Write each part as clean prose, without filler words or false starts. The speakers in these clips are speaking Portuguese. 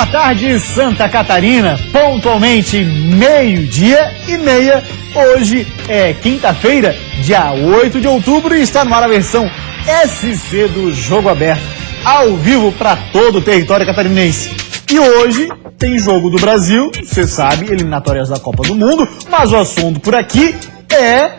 Boa tarde, Santa Catarina. Pontualmente 12:30. Hoje é quinta-feira, dia 8 de outubro, e está no ar a versão SC do Jogo Aberto, ao vivo para todo o território catarinense. E hoje tem jogo do Brasil, você sabe, eliminatórias da Copa do Mundo, mas o assunto por aqui é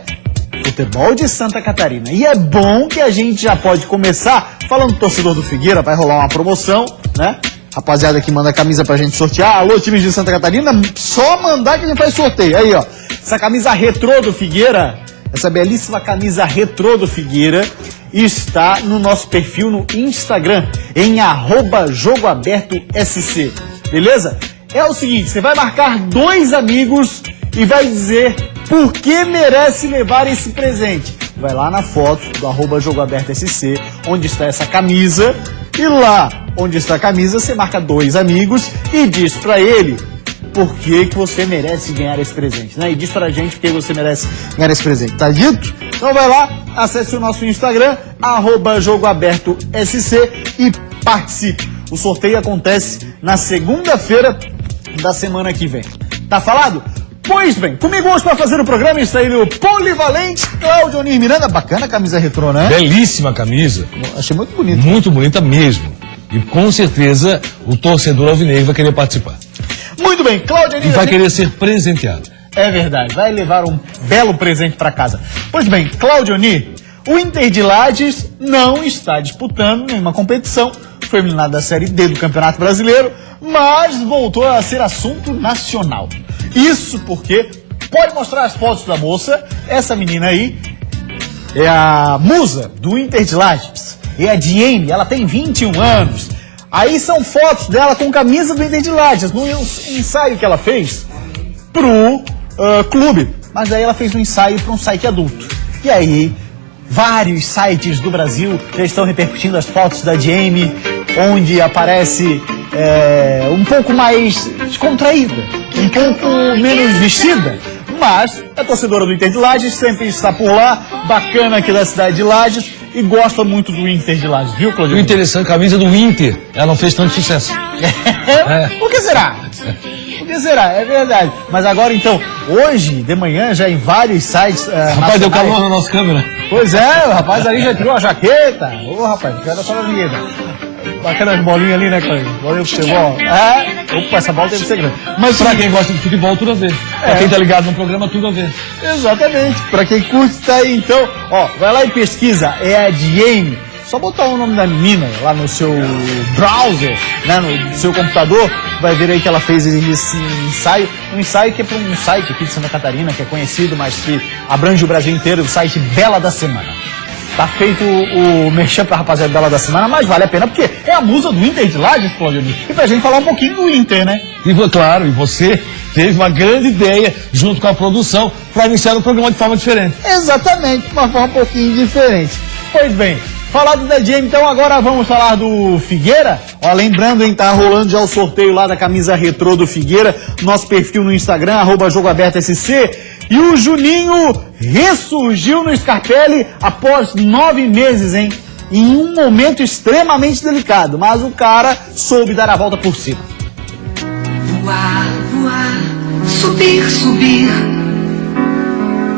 futebol de Santa Catarina. E é bom que a gente já pode começar falando do torcedor do Figueira. Vai rolar uma promoção, né? Rapaziada que manda a camisa pra gente sortear. Alô, times de Santa Catarina, só mandar que a gente faz sorteio. Aí, ó, essa camisa retrô do Figueira, essa belíssima camisa retrô do Figueira, está no nosso perfil no Instagram, em @jogoabertosc, beleza? É o seguinte, você vai marcar 2 amigos e vai dizer por que merece levar esse presente. Vai lá na foto do @jogoabertosc, onde está essa camisa, e lá onde está a camisa, você marca 2 amigos e diz pra ele por que você merece ganhar esse presente, né? E diz pra gente por que você merece ganhar esse presente, tá dito? Então vai lá, acesse o nosso Instagram, @jogoabertosc, e participe. O sorteio acontece na segunda-feira da semana que vem. Tá falado? Pois bem, comigo hoje para fazer o programa está ele, o polivalente Claudionir Miranda. Bacana a camisa retrô, né? Belíssima camisa. Achei muito bonita. Muito bonita mesmo. E com certeza o torcedor alvinegro vai querer participar. Muito bem, Claudionir. E vai querer ser presenteado. É verdade, vai levar um belo presente para casa. Pois bem, Claudionir, o Inter de Lages não está disputando nenhuma competição. Foi eliminado da Série D do Campeonato Brasileiro, mas voltou a ser assunto nacional. Isso porque, pode mostrar as fotos da moça, essa menina aí é a musa do Inter de Lages, é a Diene, ela tem 21 anos. Aí são fotos dela com camisa do Inter de Lages, no ensaio que ela fez pro clube, mas aí ela fez um ensaio para um site adulto. E aí, vários sites do Brasil já estão repercutindo as fotos da Diene, onde aparece um pouco mais descontraída, um pouco menos vestida, mas é torcedora do Inter de Lages, sempre está por lá, bacana aqui da cidade de Lages, e gosta muito do Inter de Lages, viu, Claudio? O interessante, a camisa do Inter, ela não fez tanto sucesso. Por que será? Por que será? É verdade. Mas agora, então, hoje de manhã, já em vários sites rapaz, deu calor na nossa câmera. Pois é, o rapaz ali já tirou a jaqueta. Ô, rapaz, quero só a vinheta. Bacana as bolinhas ali, né, Cláudio? Bolinha de futebol. Opa, essa bola deve ser grande. Mas pra quem gosta de futebol, tudo a ver. Pra quem tá ligado no programa, tudo a ver. Exatamente. Pra quem curte, tá aí, então. Ó, vai lá e pesquisa. É a Diene. Só botar o nome da menina lá no seu browser, né, no seu computador, vai ver aí que ela fez esse ensaio. Um ensaio que é para um site aqui de Santa Catarina, que é conhecido, mas que abrange o Brasil inteiro, o site Bela da Semana. Tá feito o merchan pra rapaziada Bela da Semana, mas vale a pena, porque é a musa do Inter de Lages, Claudio. E pra gente falar um pouquinho do Inter, né? E claro, e você teve uma grande ideia, junto com a produção, para iniciar o programa de forma diferente. Exatamente, de uma forma um pouquinho diferente. Pois bem, falado da Diene, então agora vamos falar do Figueira. Ó, lembrando, hein, tá rolando já o sorteio lá da camisa retrô do Figueira, nosso perfil no Instagram, @jogoabertosc. E o Juninho ressurgiu no Scarpelli após 9 meses, hein? Em um momento extremamente delicado, mas o cara soube dar a volta por cima. Voar, voar, subir, subir,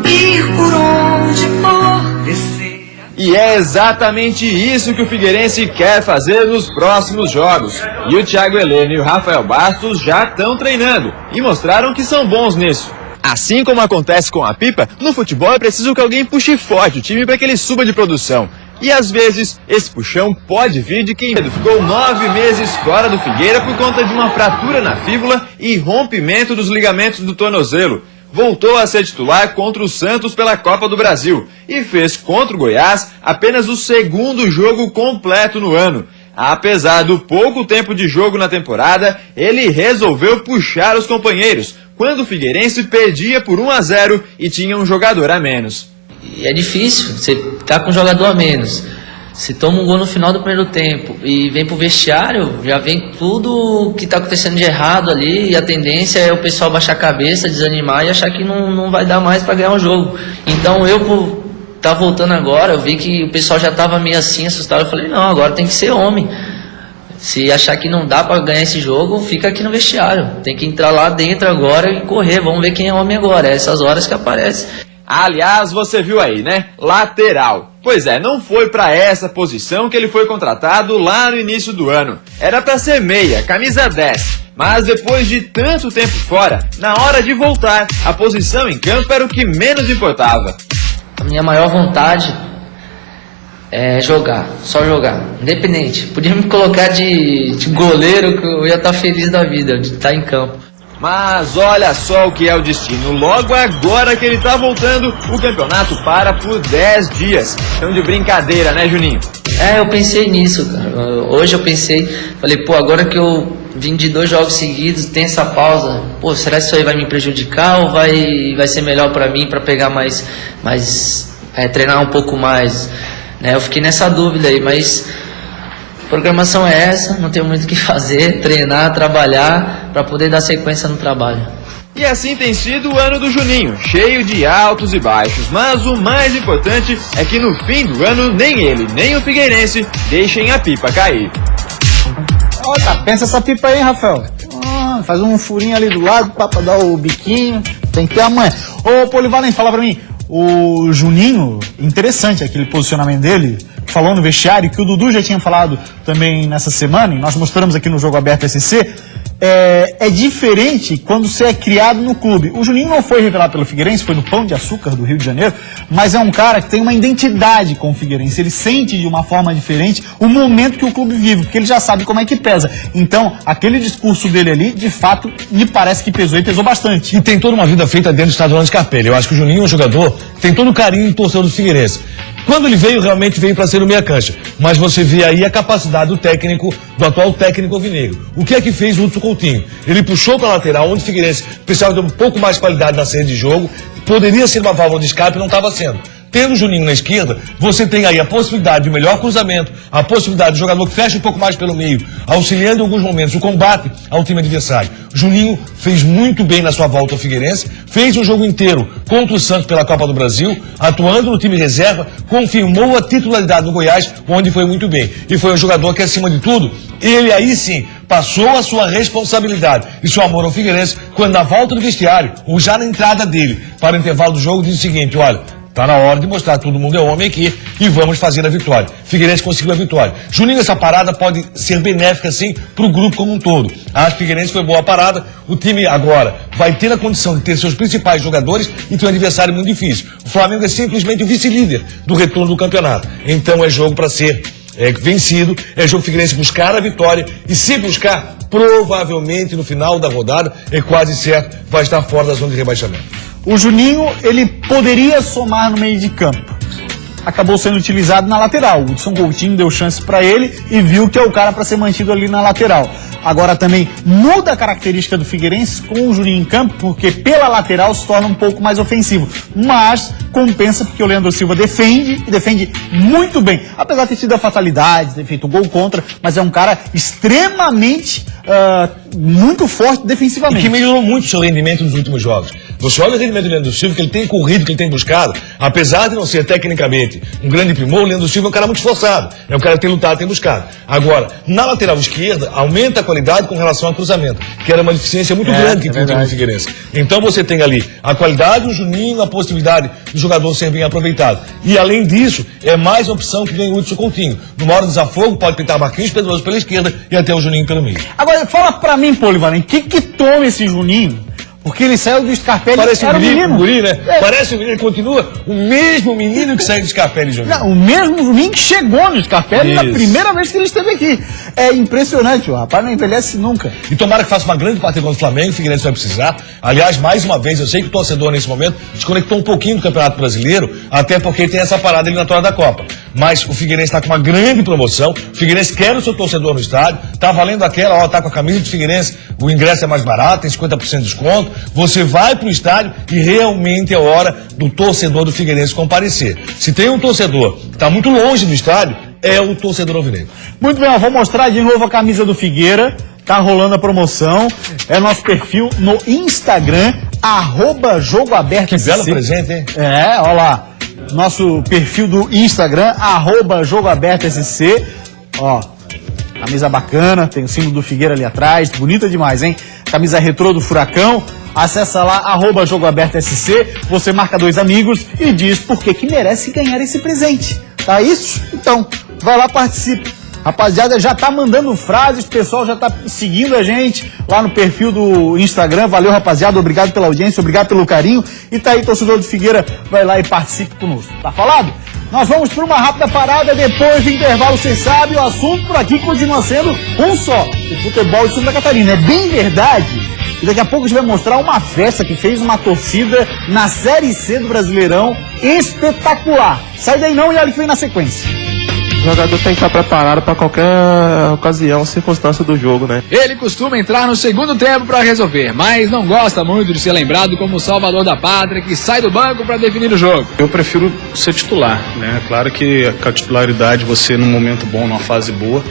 ir por onde for, descer. E é exatamente isso que o Figueirense quer fazer nos próximos jogos. E o Thiago Heleno e o Rafael Bastos já estão treinando e mostraram que são bons nisso. Assim como acontece com a Pipa, no futebol é preciso que alguém puxe forte o time para que ele suba de produção. E às vezes, esse puxão pode vir de quem ficou 9 meses fora do Figueira por conta de uma fratura na fíbula e rompimento dos ligamentos do tornozelo. Voltou a ser titular contra o Santos pela Copa do Brasil e fez contra o Goiás apenas o 2º jogo completo no ano. Apesar do pouco tempo de jogo na temporada, ele resolveu puxar os companheiros, quando o Figueirense perdia por 1-0 e tinha um jogador a menos. E é difícil, você tá com um jogador a menos, você toma um gol no final do primeiro tempo e vem pro vestiário, já vem tudo que tá acontecendo de errado ali, e a tendência é o pessoal baixar a cabeça, desanimar e achar que não vai dar mais para ganhar o jogo. Então eu, tá voltando agora, eu vi que o pessoal já tava meio assim, assustado, eu falei, não, agora tem que ser homem. Se achar que não dá pra ganhar esse jogo, fica aqui no vestiário. Tem que entrar lá dentro agora e correr. Vamos ver quem é homem agora. É essas horas que aparece. Aliás, você viu aí, né? Lateral. Pois é, não foi pra essa posição que ele foi contratado lá no início do ano. Era pra ser meia, camisa 10. Mas depois de tanto tempo fora, na hora de voltar, a posição em campo era o que menos importava. A minha maior vontade é jogar, só jogar, independente. Podia me colocar de goleiro que eu ia estar feliz da vida, de estar em campo. Mas olha só o que é o destino. Logo agora que ele tá voltando, o campeonato para por 10 dias. Então de brincadeira, né, Juninho? Eu pensei nisso, cara. Hoje eu pensei, falei, pô, agora que eu vim de 2 jogos seguidos, tem essa pausa, pô, será que isso aí vai me prejudicar ou vai ser melhor pra mim, pra pegar treinar um pouco mais, né? Eu fiquei nessa dúvida aí, mas a programação é essa, não tenho muito o que fazer, treinar, trabalhar, pra poder dar sequência no trabalho. E assim tem sido o ano do Juninho, cheio de altos e baixos, mas o mais importante é que no fim do ano nem ele, nem o Figueirense deixem a pipa cair. Olha, pensa essa pipa aí, hein, Rafael? Faz um furinho ali do lado pra dar o biquinho, tem que ter a manha. Ô, Polivalente, fala pra mim, o Juninho, interessante aquele posicionamento dele, falou no vestiário, que o Dudu já tinha falado também nessa semana, e nós mostramos aqui no Jogo Aberto SC, é diferente quando você é criado no clube. O Juninho não foi revelado pelo Figueirense, foi no Pão de Açúcar do Rio de Janeiro, mas é um cara que tem uma identidade com o Figueirense. Ele sente de uma forma diferente o momento que o clube vive, porque ele já sabe como é que pesa. Então, aquele discurso dele ali, de fato, me parece que pesou e pesou bastante. E tem toda uma vida feita dentro do Estadual de Scarpelli. Eu acho que o Juninho é um jogador que tem todo o carinho do torcedor do Figueirense. Quando ele veio, realmente veio para ser o meia-cancha. Mas você vê aí a capacidade do técnico, do atual técnico alvinegro. O que é que fez o Hudson Coutinho? Ele puxou para a lateral, onde o Figueirense precisava de um pouco mais de qualidade na série de jogo. Poderia ser uma válvula de escape e não estava sendo. Tendo o Juninho na esquerda, você tem aí a possibilidade de um melhor cruzamento, a possibilidade de jogador que fecha um pouco mais pelo meio, auxiliando em alguns momentos o combate ao time adversário. O Juninho fez muito bem na sua volta ao Figueirense, fez um jogo inteiro contra o Santos pela Copa do Brasil, atuando no time reserva, confirmou a titularidade do Goiás, onde foi muito bem. E foi um jogador que, acima de tudo, ele aí sim passou a sua responsabilidade e seu amor ao Figueirense, quando na volta do vestiário, ou já na entrada dele para o intervalo do jogo, disse o seguinte: olha, tá na hora de mostrar que todo mundo é homem aqui e vamos fazer a vitória. Figueirense conseguiu a vitória. Juninho, essa parada pode ser benéfica, sim, para o grupo como um todo. Acho que Figueirense foi boa a parada. O time agora vai ter a condição de ter seus principais jogadores e ter um adversário muito difícil. O Flamengo é simplesmente o vice-líder do retorno do campeonato. Então é jogo para ser vencido, é jogo Figueirense buscar a vitória e, se buscar, provavelmente no final da rodada, é quase certo, vai estar fora da zona de rebaixamento. O Juninho, ele poderia somar no meio de campo. Acabou sendo utilizado na lateral. O Hudson Coutinho deu chance para ele e viu que é o cara para ser mantido ali na lateral. Agora também muda a característica do Figueirense com o Juninho em campo, porque pela lateral se torna um pouco mais ofensivo. Mas compensa porque o Leandro Silva defende e defende muito bem. Apesar de ter tido a fatalidade, ter feito gol contra, mas é um cara extremamente muito forte defensivamente. E que melhorou muito o seu rendimento nos últimos jogos. Você olha o rendimento do Leandro Silva, que ele tem corrido, que ele tem buscado, apesar de não ser tecnicamente um grande primor, o Leandro Silva é um cara muito esforçado, é um cara que tem lutado, tem buscado. Agora, na lateral esquerda, aumenta a qualidade com relação ao cruzamento, que era uma deficiência muito grande que tinha o time do Figueirense. Então você tem ali a qualidade do Juninho, a possibilidade do jogador ser bem aproveitado. E além disso, é mais uma opção que vem o Hudson Coutinho. Numa hora de desafogo, pode pintar Marquinhos Pedroso pela esquerda e até o Juninho pelo meio. Agora, fala pra mim, Polivalente, que toma esse Juninho? Porque ele saiu do Scarpelli. Parece um menino, guri, né? É. Parece um menino, continua o mesmo menino que saiu do Scarpelli, Juninho. Não, o mesmo Juninho que chegou no Scarpelli na primeira vez que ele esteve aqui. É impressionante, o rapaz não envelhece nunca. E tomara que faça uma grande partida contra o Flamengo, o Figueirense vai precisar. Aliás, mais uma vez, eu sei que o torcedor nesse momento desconectou um pouquinho do Campeonato Brasileiro, até porque tem essa parada eliminatória da Copa. Mas o Figueirense está com uma grande promoção, o Figueirense quer o seu torcedor no estádio, tá valendo aquela, tá com a camisa do Figueirense, o ingresso é mais barato, tem 50% de desconto, você vai pro estádio e realmente é hora do torcedor do Figueirense comparecer. Se tem um torcedor que está muito longe do estádio, é o torcedor alvinegro. Muito bem, eu vou mostrar de novo a camisa do Figueira. Tá rolando a promoção. É nosso perfil no Instagram, @jogoaberto. Que belo presente, hein? É, olha lá. Nosso perfil do Instagram, @jogoaberto SC. Ó, Camisa bacana, tem o símbolo do Figueira ali atrás, bonita demais, hein? Camisa retrô do Furacão. Acessa lá, @JogoAbertoSC, você marca 2 amigos e diz por que merece ganhar esse presente. Tá isso? Então, vai lá, participa. Rapaziada, já tá mandando frases, o pessoal já tá seguindo a gente lá no perfil do Instagram. Valeu, rapaziada, obrigado pela audiência, obrigado pelo carinho. E tá aí, torcedor do Figueira, vai lá e participe conosco. Tá falado? Nós vamos para uma rápida parada, depois do intervalo, você sabe, o assunto por aqui continua sendo um só, o futebol de Santa Catarina. É bem verdade. E daqui a pouco a gente vai mostrar uma festa que fez uma torcida na Série C do Brasileirão espetacular. Sai daí não e olha que vem na sequência. O jogador tem que estar preparado para qualquer ocasião, circunstância do jogo, né? Ele costuma entrar no segundo tempo para resolver, mas não gosta muito de ser lembrado como o salvador da pátria que sai do banco para definir o jogo. Eu prefiro ser titular, né? Claro que com a titularidade, você num momento bom, numa fase boa,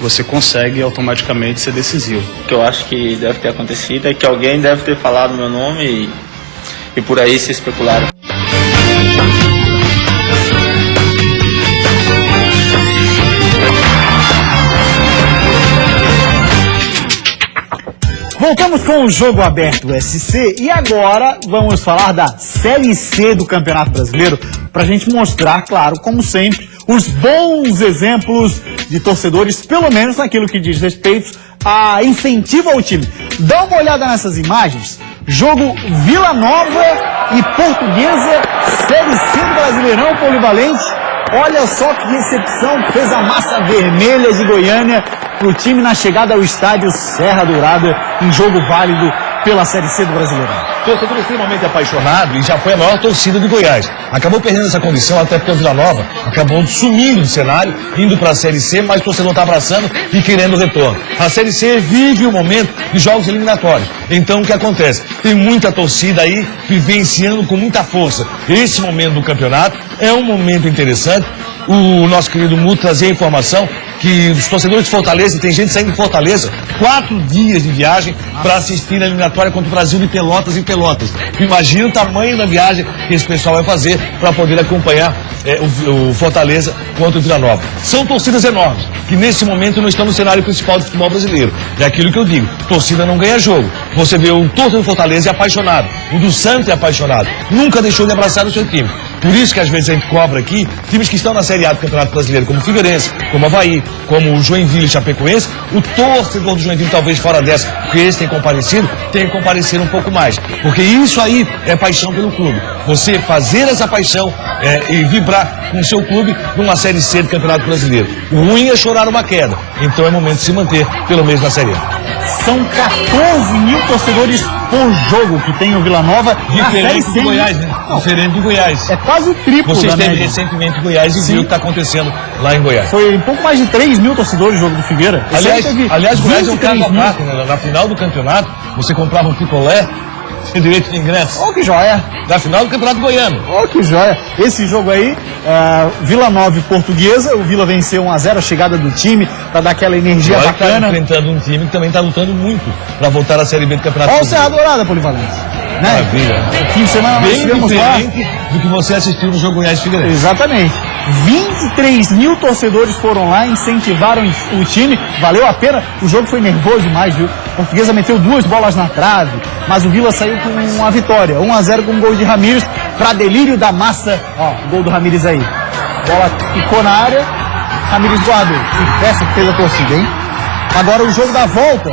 você consegue automaticamente ser decisivo. O que eu acho que deve ter acontecido é que alguém deve ter falado meu nome e por aí se especularam. Voltamos com o Jogo Aberto SC e agora vamos falar da Série C do Campeonato Brasileiro para a gente mostrar, claro, como sempre, os bons exemplos de torcedores, pelo menos naquilo que diz respeito a incentivo ao time. Dá uma olhada nessas imagens. Jogo Vila Nova e Portuguesa, Série C do Brasileirão Polivalente. Olha só que recepção fez a massa vermelha de Goiânia para o time na chegada ao estádio Serra Dourada em jogo válido pela Série C do Brasileirão. Torcedor extremamente apaixonado e já foi a maior torcida de Goiás. Acabou perdendo essa condição até porque o Vila Nova acabou sumindo do cenário, indo para a Série C, mas o torcedor está abraçando e querendo o retorno. A Série C vive o momento de jogos eliminatórios. Então o que acontece? Tem muita torcida aí vivenciando com muita força esse momento do campeonato. É um momento interessante. O nosso querido Muto trazia a informação que os torcedores de Fortaleza, tem gente saindo de Fortaleza, 4 dias de viagem para assistir a eliminatória contra o Brasil de Pelotas em Pelotas. Imagina o tamanho da viagem que esse pessoal vai fazer para poder acompanhar o Fortaleza contra o Vila Nova. São torcidas enormes, que nesse momento não estão no cenário principal do futebol brasileiro. É aquilo que eu digo, torcida não ganha jogo. Você vê o torcedor do Fortaleza é apaixonado, o do Santos é apaixonado, nunca deixou de abraçar o seu time. Por isso que às vezes a gente cobra aqui, times que estão na Série A do Campeonato Brasileiro, como o Figueirense, como o Avaí, como o Joinville e Chapecoense, o torcedor do Joinville, talvez fora dessa, porque esse tem que comparecer um pouco mais. Porque isso aí é paixão pelo clube. Você fazer essa paixão e vibrar com o seu clube numa Série C do Campeonato Brasileiro. O ruim é chorar uma queda. Então é momento de se manter, pelo menos na Série A. São 14 mil torcedores por jogo que tem o Vila Nova na Série C. Do Goiás, né? Não, diferente do Goiás. é quase o triplo Você da esteve média. recentemente em Goiás e viu o que está acontecendo lá em Goiás. Foi um pouco mais de 3 mil torcedores o jogo do Figueira. Aliás, Goiás é um caso à 23 mil. parte, né? Na final do campeonato, você comprava um picolé sem direito de ingresso. Oh, que joia! Na final do campeonato goiano. Oh, que joia! Esse jogo aí, Vila Nova e Portuguesa, o Vila venceu 1-0 a chegada do time, para dar aquela energia Agora está bacana. enfrentando um time que também está lutando muito para voltar à Série B do Campeonato Olha o Serra Brasileiro. Dourada, Polivalente. Né? Maravilha. No fim de semana nós Bem estivemos lá. diferente do que você assistiu no jogo Goiás Figueirense. Exatamente. 23 mil torcedores foram lá, incentivaram o time, valeu a pena. O jogo foi nervoso demais, viu? A Portuguesa meteu 2 bolas na trave, mas o Vila saiu com uma vitória. 1-0 com um gol de Ramires, para delírio da massa. Ó, o gol do Ramires aí. Bola picou na área, Ramires guardou. Que festa que fez a torcida, hein? Agora o jogo da volta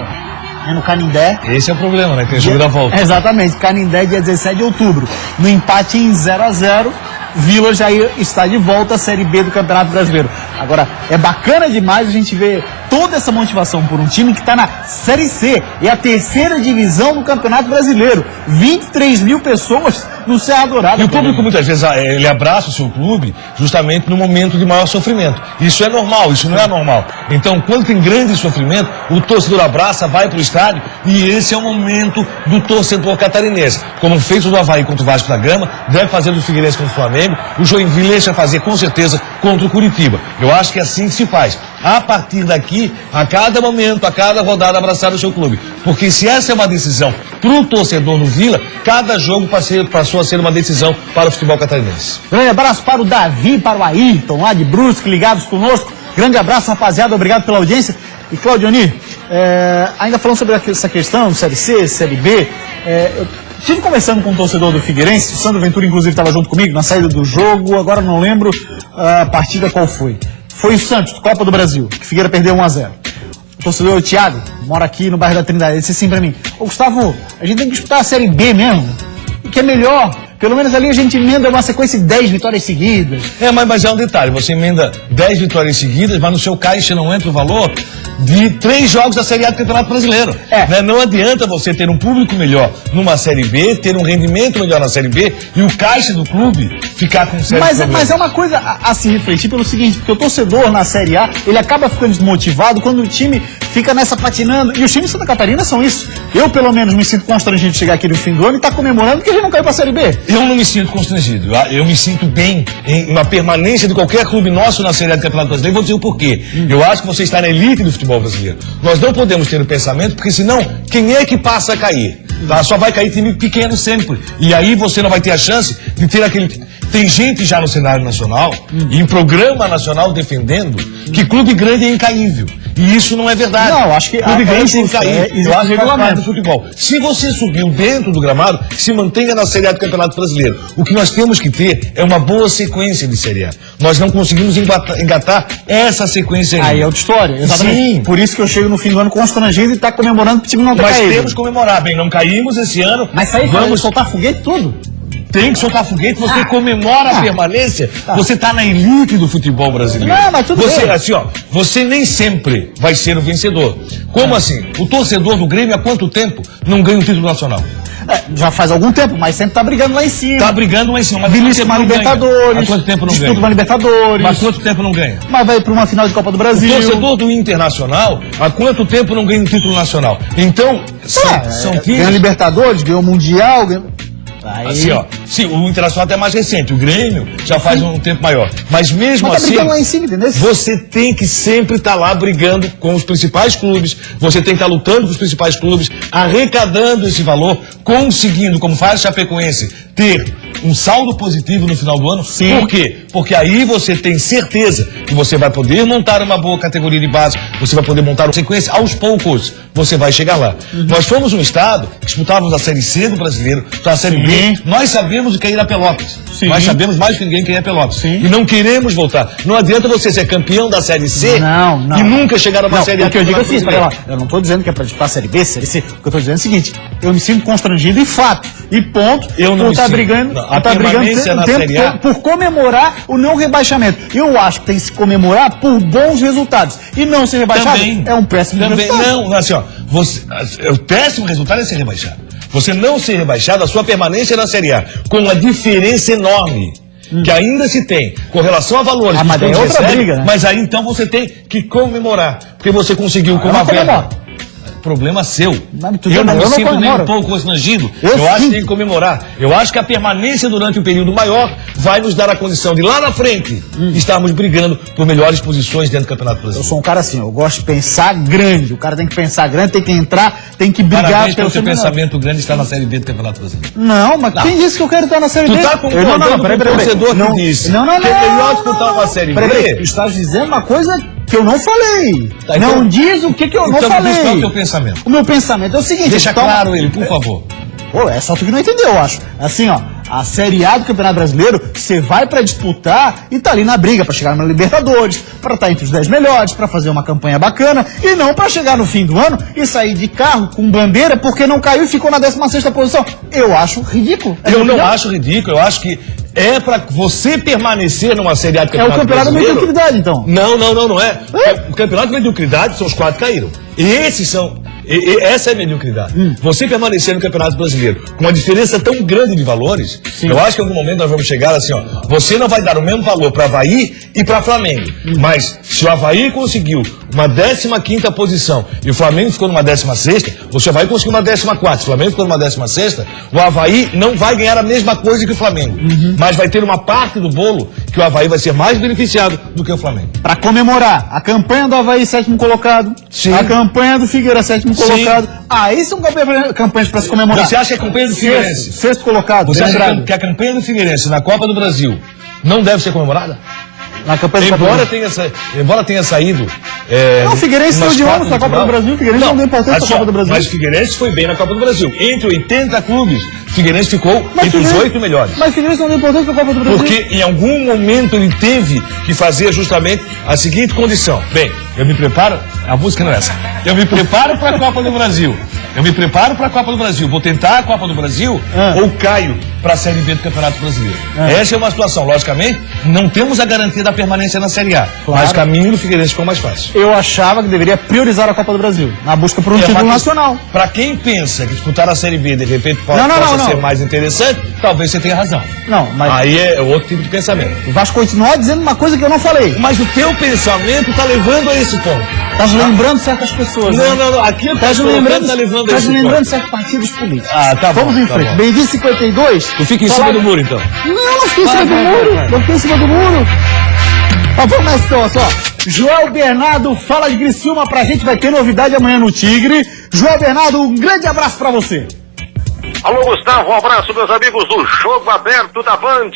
é no Canindé. Esse é o problema, né? Tem o jogo da volta. Exatamente, Canindé, dia 17 de outubro. No empate em 0-0, Vila já está de volta à Série B do Campeonato Brasileiro. Agora, é bacana demais a gente ver toda essa motivação por um time que está na Série C. É a 3ª divisão do Campeonato Brasileiro. 23 mil pessoas no Serra Dourada. E o público muitas vezes ele abraça o seu clube justamente no momento de maior sofrimento. Isso é normal, isso não é anormal. Então, quando tem grande sofrimento, o torcedor abraça, vai para o estádio e esse é o momento do torcedor catarinense. Como fez o do Avaí contra o Vasco da Gama, deve fazer do Figueirense contra o Flamengo, o Joinville deixa fazer com certeza contra o Curitiba. Eu acho que é assim que se faz. A partir daqui, a cada momento, a cada rodada, abraçar o seu clube. Porque se essa é uma decisão para o torcedor do Vila, cada jogo passou a ser uma decisão para o futebol catarinense. Grande abraço para o Davi, para o Ayrton, lá de Brusque, ligados conosco. Grande abraço, rapaziada. Obrigado pela audiência. E Claudioni, ainda falando sobre essa questão, Série C, Série B, eu estive conversando com um torcedor do Figueirense, o Sandro Ventura inclusive estava junto comigo na saída do jogo, agora não lembro a partida qual foi. Foi o Santos, Copa do Brasil, que Figueira perdeu 1-0. O torcedor, o Thiago, mora aqui no bairro da Trindade, ele disse assim pra mim: ô Gustavo, a gente tem que disputar a Série B mesmo, que é melhor. Pelo menos ali a gente emenda uma sequência de 10 vitórias seguidas. Mas é um detalhe, você emenda 10 vitórias seguidas, mas no seu caixa não entra o valor de 3 jogos da Série A do Campeonato Brasileiro. Né? Não adianta você ter um público melhor numa Série B, ter um rendimento melhor na Série B e o caixa do clube ficar com sérios problemas. Mas é uma coisa a se refletir pelo seguinte, porque o torcedor na Série A, ele acaba ficando desmotivado quando o time fica nessa patinando. E os times de Santa Catarina são isso. Eu, pelo menos, me sinto constrangido de chegar aqui no fim do ano e estar comemorando porque a gente não caiu pra Série B. Eu não me sinto constrangido. Eu me sinto bem em uma permanência de qualquer clube nosso na Série A do Campeonato Brasileiro. Vou dizer o porquê. Eu acho que você está na elite do futebol brasileiro. Nós não podemos ter o pensamento, porque senão, quem é que passa a cair? Tá? Só vai cair time pequeno sempre. E aí você não vai ter a chance de ter aquele... Tem gente já no cenário nacional, em programa nacional, defendendo que clube grande é incaível. E isso não é verdade. Não, acho que clube grande tem que cair. Eu acho que regulamento do futebol. Se você subiu dentro do gramado, se mantenha na Série A do Campeonato Brasileiro. O que nós temos que ter é uma boa sequência de Série A. Nós não conseguimos engatar essa sequência aí. Aí é outra história, exatamente. Sim. Por isso que eu chego no fim do ano constrangido e tá comemorando que o time não tá Nós caído. temos que comemorar. Bem, não caímos esse ano. Mas aí vamos soltar foguete tudo. Tem que soltar foguete, você comemora a permanência, você tá na elite do futebol brasileiro. Não, mas tudo você, bem. assim, ó, você nem sempre vai ser o vencedor. Como assim? O torcedor do Grêmio há quanto tempo não ganha um título nacional? Já faz algum tempo, mas sempre tá brigando lá em cima. Tá brigando lá em cima, mas Belisca uma Libertadores. Há quanto tempo não disputa ganha? uma Libertadores. Mas quanto tempo não ganha? Mas vai para uma final de Copa do Brasil. O torcedor do Internacional, há quanto tempo não ganha um título nacional? Então, são times... Ganhou Libertadores, ganhou Mundial, ganhou... Aí... Assim, ó, sim, o Internacional até é mais recente, o Grêmio já faz um tempo maior. Mas mesmo Mas tá assim, brigando lá em cima, entendeu? você tem que sempre estar lá brigando com os principais clubes, você tem que estar lutando com os principais clubes, arrecadando esse valor, conseguindo, como faz o Chapecoense, ter um saldo positivo no final do ano. Sim. Por quê? Porque aí você tem certeza que você vai poder montar uma boa categoria de base, você vai poder montar uma sequência, aos poucos você vai chegar lá. Nós fomos um estado que disputávamos a Série C do Brasileiro, a Série B. Nós sabemos o que é ir a Pelotas. Sim. Nós sabemos mais que ninguém que é Pelotas. Sim. E não queremos voltar. Não adianta você ser campeão da Série C e nunca chegar numa Série A. O que eu digo é assim, eu não estou dizendo que é para disputar a Série B, Série C. O que eu estou dizendo é o seguinte: eu me sinto constrangido e fato. E ponto. Eu não por me estar sinto. brigando, Não, a permanência na Série A por comemorar o não rebaixamento. Eu acho que tem que se comemorar por bons resultados. E não ser rebaixado também, é um péssimo resultado. Não, assim, ó, o péssimo resultado é ser rebaixado. Você não ser rebaixado, a sua permanência na Série A, com uma diferença enorme que ainda se tem com relação a valores. Mas é outra briga, né? Mas aí então você tem que comemorar, porque você conseguiu com uma verba. Problema seu. Eu não me sinto nem um pouco constrangido. Eu acho que tem que comemorar. Eu acho que a permanência durante um período maior vai nos dar a condição de lá na frente estarmos brigando por melhores posições dentro do Campeonato Brasileiro. Eu sou um cara assim, eu gosto de pensar grande. O cara tem que pensar grande, tem que entrar, tem que brigar Parabéns pelo seu seu pensamento grande está na Série B do Campeonato Brasileiro. Não, mas quem disse que eu quero estar na Série B? Tu tá concordando com o torcedor que disse que é melhor disputar uma Série B? Tu estás dizendo uma coisa que eu não falei. Tá, então, não diz o que eu não falei. Qual é o teu pensamento? O meu pensamento é o seguinte... Deixa claro ele, por favor. Pô, é só tu que não entendeu, eu acho. Assim, ó, a Série A do Campeonato Brasileiro, você vai pra disputar e tá ali na briga pra chegar na Libertadores, pra estar entre os 10 melhores, pra fazer uma campanha bacana, e não pra chegar no fim do ano e sair de carro com bandeira porque não caiu e ficou na 16ª posição. Eu acho ridículo. Eu não acho ridículo, eu acho que é pra você permanecer numa Série A do Campeonato Brasileiro. É o campeonato da mediocridade, então. Não é. O campeonato da mediocridade são os 4 que caíram. Esses são... Essa é a mediocridade. Você permanecer no Campeonato Brasileiro com uma diferença tão grande de valores, eu acho que em algum momento nós vamos chegar assim, ó. Você não vai dar o mesmo valor para Avaí e para Flamengo. Mas se o Avaí conseguiu uma 15ª posição e o Flamengo ficou numa 16ª, você vai conseguir uma 14ª. Se o Flamengo ficou numa 16ª, o Avaí não vai ganhar a mesma coisa que o Flamengo. Mas vai ter uma parte do bolo que o Avaí vai ser mais beneficiado do que o Flamengo. Para comemorar a campanha do Avaí, 7º colocado. Sim. A campanha do Figueira, 7º colocado. Aí são campanhas para se comemorar. Você acha que a campanha do Figueirense... Sexto colocado. Você acha que a campanha do Figueirense na Copa do Brasil não deve ser comemorada? Na campanha do embora tenha saído. Não, o Figueirense foi de ônibus na Copa do Brasil. O Figueirense não deu importância na Copa do Brasil. Mas o Figueirense foi bem na Copa do Brasil. Entre 80 clubes, o Figueirense ficou entre os 8 melhores. Mas o Figueirense não deu importância na Copa do Brasil. Porque em algum momento ele teve que fazer justamente a seguinte condição. Bem, eu me preparo. A música não é essa. Eu me preparo para a Copa do Brasil. Vou tentar a Copa do Brasil ou caio para a Série B do Campeonato Brasileiro. Essa é uma situação. Logicamente, não temos a garantia da permanência na Série A. Claro. Mas o caminho do Figueirense ficou mais fácil. Eu achava que deveria priorizar a Copa do Brasil, na busca por um título nacional. Para quem pensa que disputar a Série B, de repente, possa ser mais interessante, talvez você tenha razão. Não, mas... Aí é outro tipo de pensamento. O Vasco continua dizendo uma coisa que eu não falei. Mas o teu pensamento está levando a esse ponto. Tá lembrando certas pessoas. Não. Aqui eu tá lembrando certos partidos políticos. Tá bom. Vamos em frente. Bem-vindo 52. Tu fica em cima do muro, então. Não fiquei em cima do muro. Não fiquei em cima do muro. Vamos nessa situação, ó. Joel Bernardo fala de Criciúma pra gente. Vai ter novidade amanhã no Tigre. Joel Bernardo, um grande abraço pra você. Alô, Gustavo, um abraço, meus amigos do Jogo Aberto da Band.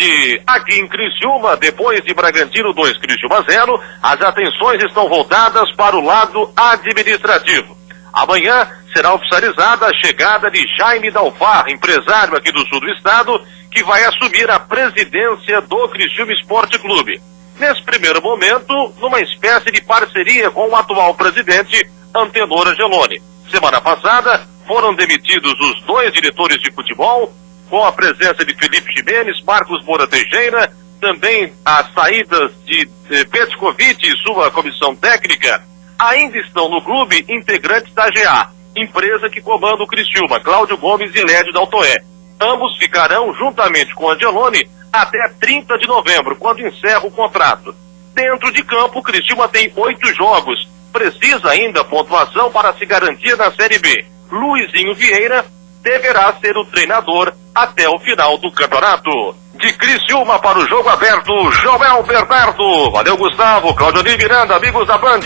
Aqui em Criciúma, depois de Bragantino 2, Criciúma 0, as atenções estão voltadas para o lado administrativo. Amanhã será oficializada a chegada de Jaime Dalfar, empresário aqui do sul do estado, que vai assumir a presidência do Criciúma Esporte Clube. Nesse primeiro momento, numa espécie de parceria com o atual presidente, Antenor Angeloni. Semana passada, foram demitidos os 2 diretores de futebol, com a presença de Felipe Ximenes, Marcos Moura Teixeira, também as saídas de Petkovic e sua comissão técnica. Ainda estão no clube integrantes da GA, empresa que comanda o Criciúma, Cláudio Gomes e Lédio Daltoé. Ambos ficarão, juntamente com Angeloni, até 30 de novembro, quando encerra o contrato. Dentro de campo, o Criciúma tem 8 jogos. Precisa ainda pontuação para se garantir na Série B. Luizinho Vieira deverá ser o treinador até o final do campeonato. De Criciúma para o Jogo Aberto, Joel Bernardo. Valeu, Gustavo, Claudio Miranda, amigos da Band.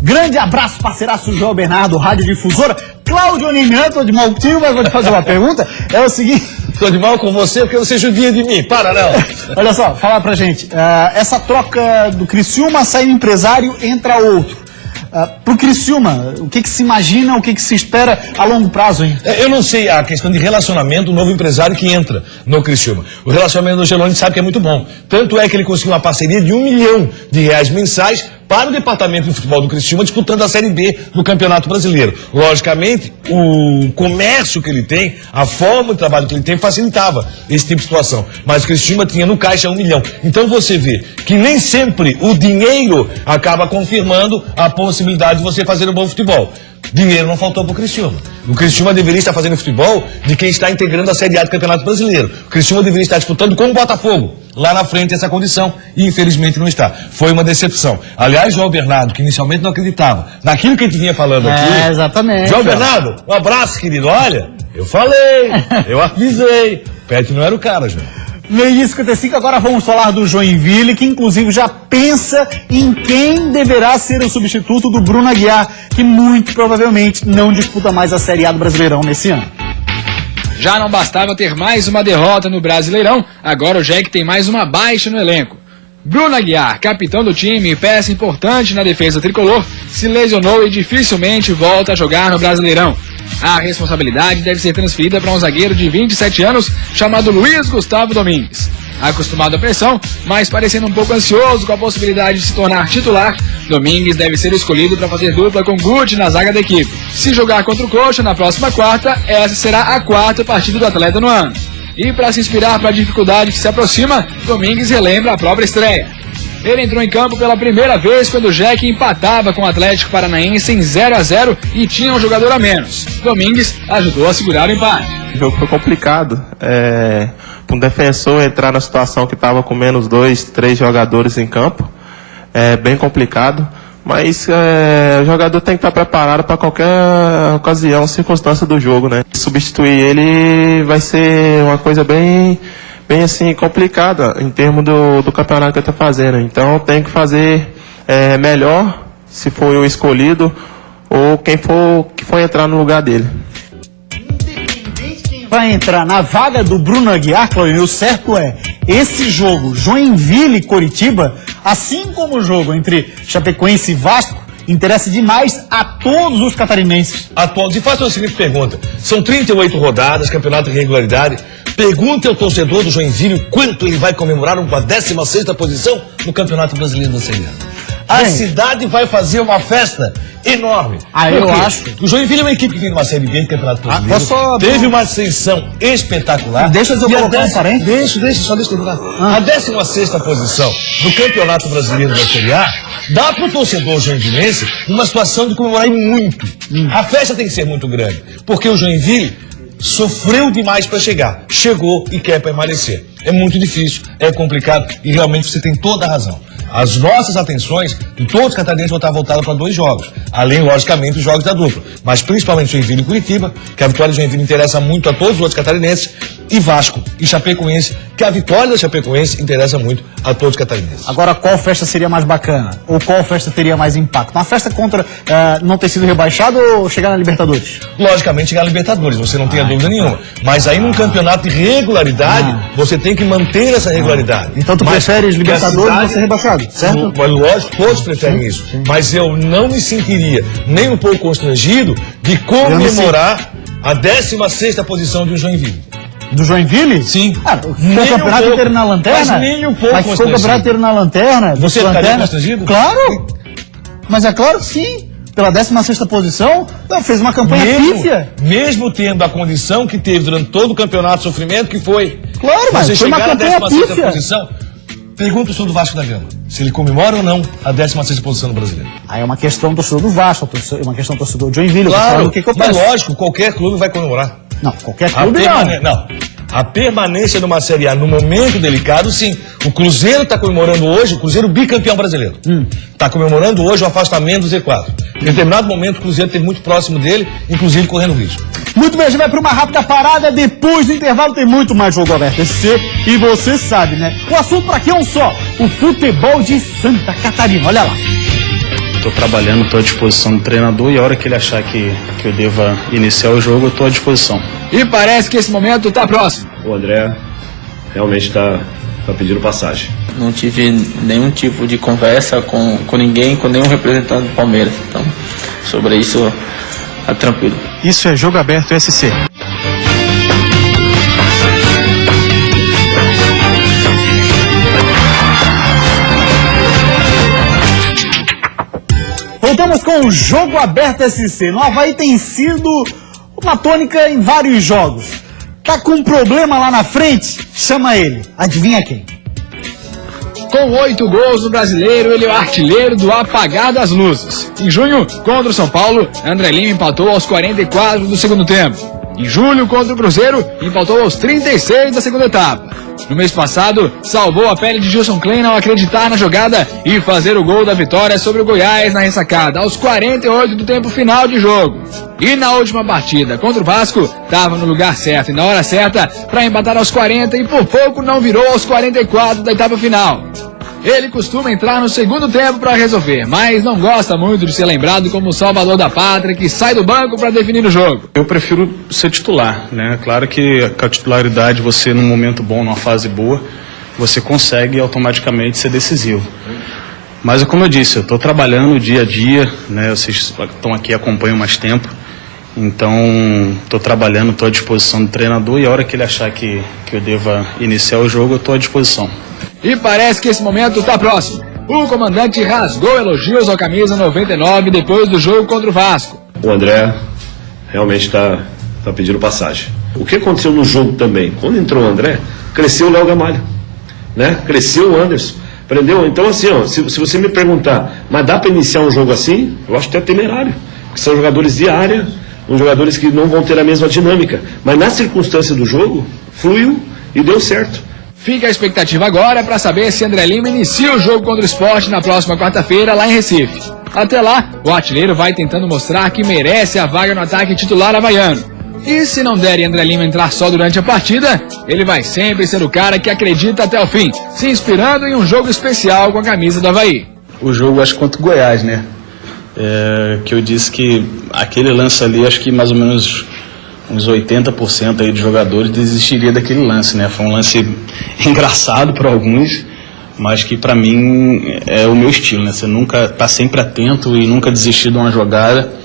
Grande abraço, parceiraço Joel Bernardo, Rádio Difusora. Claudio Miranda, tô de mal contigo, mas vou te fazer uma pergunta. É o seguinte... Tô de mal com você porque você judia de mim. Para, não. Olha só, fala pra gente. Essa troca do Criciúma, sai um empresário, entra outro. Pro Criciúma, o que se imagina, o que se espera a longo prazo, hein? Eu não sei a questão de relacionamento do novo empresário que entra no Criciúma. O relacionamento do Angeloni sabe que é muito bom. Tanto é que ele conseguiu uma parceria de R$1 milhão mensais para o departamento de futebol do Criciúma, disputando a Série B do Campeonato Brasileiro. Logicamente, o comércio que ele tem, a forma de trabalho que ele tem, facilitava esse tipo de situação. Mas o Criciúma tinha no caixa R$1 milhão. Então você vê que nem sempre o dinheiro acaba confirmando a possibilidade de você fazer um bom futebol. Dinheiro não faltou para o Criciúma. O Criciúma deveria estar fazendo futebol de quem está integrando a Série A do Campeonato Brasileiro. O Criciúma deveria estar disputando com o Botafogo, lá na frente, essa condição, e infelizmente não está. Foi uma decepção. Aliás, João Bernardo, que inicialmente não acreditava naquilo que a gente vinha falando aqui. Exatamente. João Bernardo, um abraço, querido. Olha, eu falei, eu avisei. Pet não era o cara, João. Meio 55, agora vamos falar do Joinville, que inclusive já pensa em quem deverá ser o substituto do Bruno Aguiar, que muito provavelmente não disputa mais a Série A do Brasileirão nesse ano. Já não bastava ter mais uma derrota no Brasileirão, agora o Jack tem mais uma baixa no elenco. Bruno Aguiar, capitão do time e peça importante na defesa tricolor, se lesionou e dificilmente volta a jogar no Brasileirão. A responsabilidade deve ser transferida para um zagueiro de 27 anos chamado Luiz Gustavo Domingues. Acostumado à pressão, mas parecendo um pouco ansioso com a possibilidade de se tornar titular, Domingues deve ser escolhido para fazer dupla com Guti na zaga da equipe. Se jogar contra o Coxa na próxima quarta, essa será a 4ª partida do atleta no ano. E para se inspirar para a dificuldade que se aproxima, Domingues relembra a própria estreia. Ele entrou em campo pela primeira vez quando o Jack empatava com o Atlético Paranaense em 0-0 e tinha um jogador a menos. Domingues ajudou a segurar o empate. O jogo foi complicado. Para um defensor entrar na situação que estava com menos 2, 3 jogadores em campo, é bem complicado. Mas o jogador tem que estar preparado para qualquer ocasião, circunstância do jogo, né? Substituir ele vai ser uma coisa bem assim, complicada em termos do campeonato que eu estou fazendo. Então tem que fazer melhor, se for o escolhido, ou quem for entrar no lugar dele. Independente quem vai entrar na vaga do Bruno Aguiar, Claudio, o certo é, esse jogo, Joinville e Coritiba, Assim como o jogo entre Chapecoense e Vasco, interessa demais a todos os catarinenses. A todos. E faço a seguinte pergunta. São 38 rodadas, campeonato de regularidade. Pergunte ao torcedor do Joinville quanto ele vai comemorar com a 16ª posição no Campeonato Brasileiro da Série A. A cidade vai fazer uma festa enorme. Eu acho. O Joinville é uma equipe que vem numa Série B do Campeonato Brasileiro. Teve uma ascensão espetacular. Deixa eu colocar um parênteses. Deixa eu terminar. A 16ª posição do Campeonato Brasileiro da Série A dá para o torcedor joinvilense uma situação de comemorar muito. A festa tem que ser muito grande, porque o Joinville sofreu demais para chegar. Chegou e quer permanecer. É muito difícil, é complicado e realmente você tem toda a razão. As nossas atenções de todos os catarinenses vão estar voltadas para 2 jogos. Além, logicamente, dos jogos da dupla. Mas principalmente Joinville e Curitiba, que a vitória de Joinville interessa muito a todos os outros catarinenses. E Vasco e Chapecoense, que a vitória da Chapecoense interessa muito a todos os catarinenses. Agora, qual festa seria mais bacana? Ou qual festa teria mais impacto? Uma festa contra não ter sido rebaixado ou chegar na Libertadores? Logicamente chegar na Libertadores, você não tenha dúvida nenhuma. Mas aí num campeonato de regularidade, você tem que manter essa regularidade. Então tu preferes Libertadores ou ser rebaixado, certo? Mas lógico, todos preferem isso. Mas eu não me sentiria nem um pouco constrangido de comemorar a 16ª posição de um Joinville. Do Joinville? Sim. O campeonato inteiro na lanterna? Mas nem um pouco. Mas ficou o campeonato inteiro na lanterna? Você ficaria constrangido? Claro! Mas é claro que sim. Pela 16ª posição, fez uma campanha pífia. Mesmo tendo a condição que teve durante todo o campeonato de sofrimento, que foi... Claro, mas você foi uma chegar campanha na 16ª pífia. posição. Pergunta o senhor do Vasco da Gama, se ele comemora ou não a 16ª posição do brasileiro. Aí é uma questão do torcedor do Vasco, é uma questão do torcedor do Joinville. Claro, que eu mas penso. lógico, qualquer clube vai comemorar. Não, qualquer clube Não. A permanência numa Série A no momento delicado, sim. O Cruzeiro está comemorando hoje, o Cruzeiro bicampeão brasileiro. Está comemorando hoje o afastamento do Z4. Em determinado momento, o Cruzeiro esteve muito próximo dele, inclusive correndo risco. Muito bem, a gente vai para uma rápida parada. Depois do intervalo tem muito mais jogo aberto SC. E você sabe, né? O assunto para aqui é um só: o futebol de Santa Catarina. Olha lá. Estou trabalhando, estou à disposição do treinador e a hora que ele achar que eu deva iniciar o jogo, eu estou à disposição. E parece que esse momento está próximo. O André realmente está pedindo passagem. Não tive nenhum tipo de conversa com ninguém, com nenhum representante do Palmeiras. Então, sobre isso, tá tranquilo. Isso é Jogo Aberto SC. Voltamos com o Jogo Aberto SC. No Avaí tem sido uma tônica em vários jogos. Tá com um problema lá na frente? Chama ele. Adivinha quem? Com 8 gols no Brasileiro, ele é o artilheiro do apagar das luzes. Em junho, contra o São Paulo, André Lima empatou aos 44 do segundo tempo. Em julho, contra o Cruzeiro, empatou aos 36 da segunda etapa. No mês passado, salvou a pele de Gilson Klein ao acreditar na jogada e fazer o gol da vitória sobre o Goiás na ressacada, aos 48 do tempo final de jogo. E na última partida, contra o Vasco, estava no lugar certo e na hora certa para empatar aos 40 e por pouco não virou aos 44 da etapa final. Ele costuma entrar no segundo tempo para resolver, mas não gosta muito de ser lembrado como o salvador da pátria que sai do banco para definir o jogo. Eu prefiro ser titular, né? Claro que com a titularidade, você num momento bom, numa fase boa, você consegue automaticamente ser decisivo. Mas como eu disse, eu estou trabalhando dia a dia, né? Vocês estão aqui, acompanham mais tempo. Então, estou trabalhando, estou à disposição do treinador e a hora que ele achar que eu deva iniciar o jogo, eu estou à disposição. E parece que esse momento está próximo. O comandante rasgou elogios ao camisa 99 depois do jogo contra o Vasco. O André realmente está pedindo passagem. O que aconteceu no jogo também? Quando entrou o André, cresceu o Léo Gamalho, né? Cresceu o Anderson. Aprendeu? Então, assim, ó, se você me perguntar, mas dá para iniciar um jogo assim? Eu acho até temerário. Porque são jogadores de área, são jogadores que não vão ter a mesma dinâmica. Mas na circunstância do jogo, fluiu e deu certo. Fica a expectativa agora para saber se André Lima inicia o jogo contra o Sport na próxima quarta-feira lá em Recife. Até lá, o artilheiro vai tentando mostrar que merece a vaga no ataque titular havaiano. E se não der e André Lima entrar só durante a partida, ele vai sempre ser o cara que acredita até o fim, se inspirando em um jogo especial com a camisa do Avaí. O jogo, acho que contra o Goiás, né? Que eu disse que aquele lance ali, acho que mais ou menos uns 80% aí de jogadores desistiria daquele lance, né? Foi um lance engraçado para alguns, mas que para mim é o meu estilo, né? Você nunca tá sempre atento e nunca desistir de uma jogada.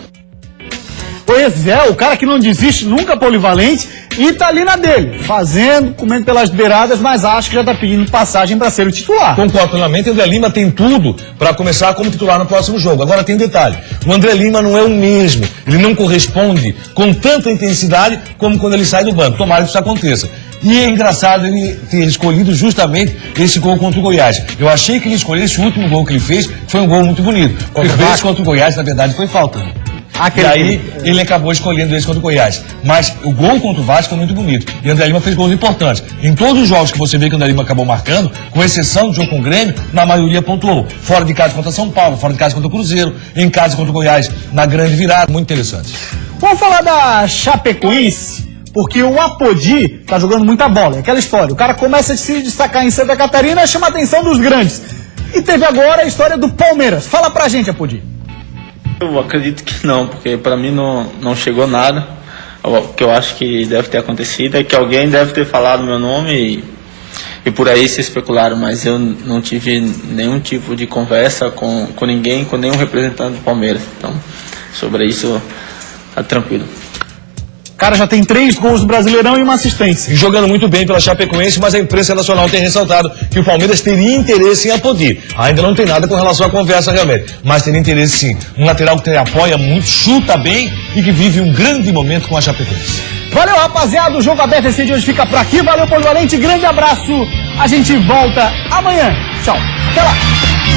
Pois é, o cara que não desiste nunca, polivalente, e tá ali na dele, fazendo, comendo pelas beiradas, mas acho que já tá pedindo passagem para ser o titular. Concordo plenamente, o André Lima tem tudo para começar como titular no próximo jogo. Agora tem um detalhe, o André Lima não é o mesmo, ele não corresponde com tanta intensidade como quando ele sai do banco. Tomara que isso aconteça. E é engraçado ele ter escolhido justamente esse gol contra o Goiás. Eu achei que ele escolhesse o último gol que ele fez, que foi um gol muito bonito. Esse contra o Goiás, na verdade, foi falta. E aí ele acabou escolhendo esse contra o Goiás. Mas o gol contra o Vasco foi muito bonito. E o André Lima fez gols importantes. Em todos os jogos que você vê que o André Lima acabou marcando, com exceção do jogo com o Grêmio, na maioria pontuou. Fora de casa contra São Paulo, fora de casa contra o Cruzeiro, em casa contra o Goiás, na grande virada. Muito interessante. Vamos falar da Chapecoense, porque o Apodi tá jogando muita bola. É aquela história, o cara começa a se destacar em Santa Catarina e chama a atenção dos grandes. E teve agora a história do Palmeiras. Fala pra gente, Apodi. Eu acredito que não, porque para mim não chegou nada. O que eu acho que deve ter acontecido é que alguém deve ter falado meu nome e por aí se especularam, mas eu não tive nenhum tipo de conversa com ninguém, com nenhum representante do Palmeiras. Então, sobre isso, tá tranquilo. O cara já tem 3 gols do Brasileirão e uma assistência. E jogando muito bem pela Chapecoense, mas a imprensa nacional tem ressaltado que o Palmeiras teria interesse em Apodi. Ainda não tem nada com relação à conversa realmente, mas teria interesse sim. Um lateral que apoia muito, chuta bem e que vive um grande momento com a Chapecoense. Valeu, rapaziada. O Jogo Aberto esse de hoje fica por aqui. Valeu, polivalente. Grande abraço. A gente volta amanhã. Tchau. Até lá.